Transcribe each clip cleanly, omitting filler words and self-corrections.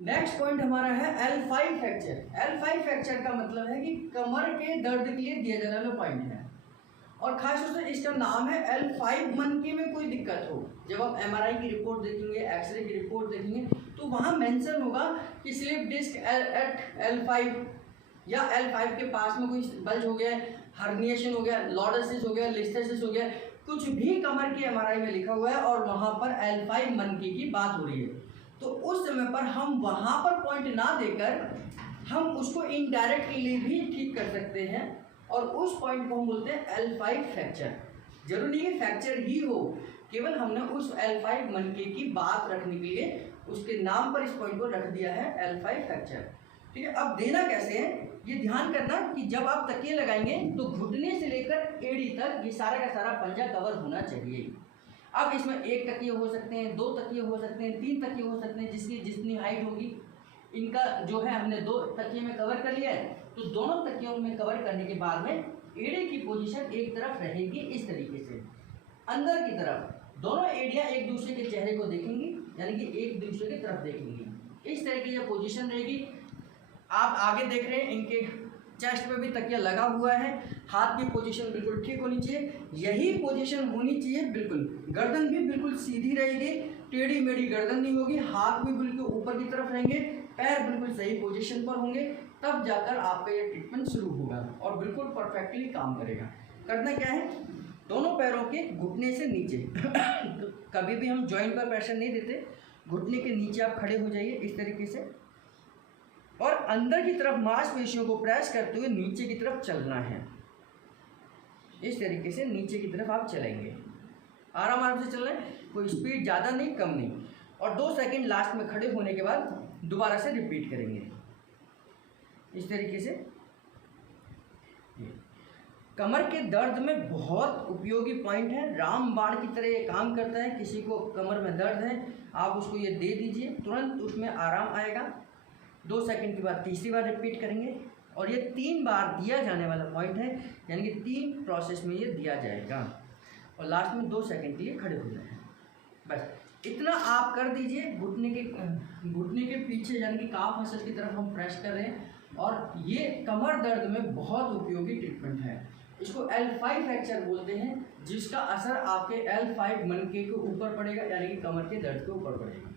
Next point हमारा है L5 fracture. L5 fracture का मतलब है कि कमर के दर्द के लिए दिया जाने वाला पॉइंट है, और खास तौर से इसका नाम है L5। मनके में कोई दिक्कत हो, जब आप MRI की रिपोर्ट देखेंगे, एक्सरे की रिपोर्ट देखेंगे, तो वहाँ मेंशन होगा कि स्लिप डिस्क एट L5 या L5 के पास में कोई बल्ज हो गया, हर्निएशन हो गया, लॉर्डोसिस हो गया, लिस्थेसिस हो गया, कुछ भी कमर के MRI में लिखा हुआ है और वहाँ पर L5 मनके की बात हो रही है, तो उस समय पर हम वहाँ पर पॉइंट ना देकर हम उसको इनडायरेक्टली भी ठीक कर सकते हैं, और उस पॉइंट को हम बोलते हैं L5 फ्रैक्चर। जरूरी नहीं है फ्रैक्चर ही हो, केवल हमने उस L5 मनके की बात रखने के लिए उसके नाम पर इस पॉइंट को रख दिया है L5 फ्रैक्चर। ठीक है, अब देना कैसे है ये ध्यान करना कि जब आप तकिए लगाएंगे तो घुटने से लेकर एड़ी तक ये सारा का सारा पंजा कवर होना चाहिए। अब इसमें एक तकिए हो सकते हैं, दो तकिए हो सकते हैं, तीन तकिए हो सकते हैं, जिसकी जितनी हाइट होगी। इनका जो है हमने दो तकिए में कवर कर लिया है, तो दोनों तकियों में कवर करने के बाद में एड़ी की पोजीशन एक तरफ रहेगी इस तरीके से, अंदर की तरफ दोनों एड़ियाँ एक दूसरे के चेहरे को देखेंगी, यानी कि एक दूसरे की तरफ देखेंगी, इस तरीके से पोजीशन रहेगी। आप आगे देख रहे हैं इनके चेस्ट पे भी तकिया लगा हुआ है, हाथ की पोजीशन बिल्कुल ठीक होनी चाहिए, यही पोजीशन होनी चाहिए बिल्कुल। गर्दन भी बिल्कुल सीधी रहेगी, टेढ़ी मेढ़ी गर्दन नहीं होगी, हाथ भी बिल्कुल ऊपर की तरफ रहेंगे, पैर बिल्कुल सही पोजीशन पर होंगे, तब जाकर आपका ये ट्रीटमेंट शुरू होगा और बिल्कुल परफेक्टली काम करेगा। करना क्या है, दोनों पैरों के घुटने से नीचे कभी भी हम जॉइंट पर प्रेशर नहीं देते, घुटने के नीचे आप खड़े हो जाइए इस तरीके से, और अंदर की तरफ मांसपेशियों को प्रेस करते हुए नीचे की तरफ चलना है। इस तरीके से नीचे की तरफ आप चलेंगे, आराम आराम से चलना है, कोई स्पीड ज़्यादा नहीं कम नहीं, और 2 सेकंड लास्ट में खड़े होने के बाद दोबारा से रिपीट करेंगे इस तरीके से। कमर के दर्द में बहुत उपयोगी पॉइंट है, रामबाण की तरह ये काम करता है। किसी को कमर में दर्द है, आप उसको ये दे दीजिए, तुरंत उसमें आराम आएगा। 2 सेकंड के बाद तीसरी बार रिपीट करेंगे, और ये 3 बार दिया जाने वाला पॉइंट है, यानी कि 3 प्रोसेस में ये दिया जाएगा, और लास्ट में 2 सेकंड के लिए खड़े हो जाए। बस इतना आप कर दीजिए। घुटने के पीछे यानी कि काफ मसल की तरफ हम प्रेस कर रहे हैं, और ये कमर दर्द में बहुत उपयोगी ट्रीटमेंट है। इसको L5 फ्रैक्चर बोलते हैं, जिसका असर आपके L5 मनके के ऊपर पड़ेगा, यानी कि कमर के दर्द के ऊपर पड़ेगा,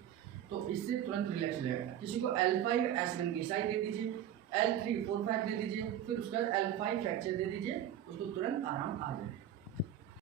तो इससे तुरंत रिलैक्स हो जाएगा। किसी को L5 S1 की साइड दे दीजिए, L3 4 5 दे दीजिए, फिर उसके बाद L5 फ्रैक्चर दे दीजिए, उसको तुरंत आराम आ जाएगा।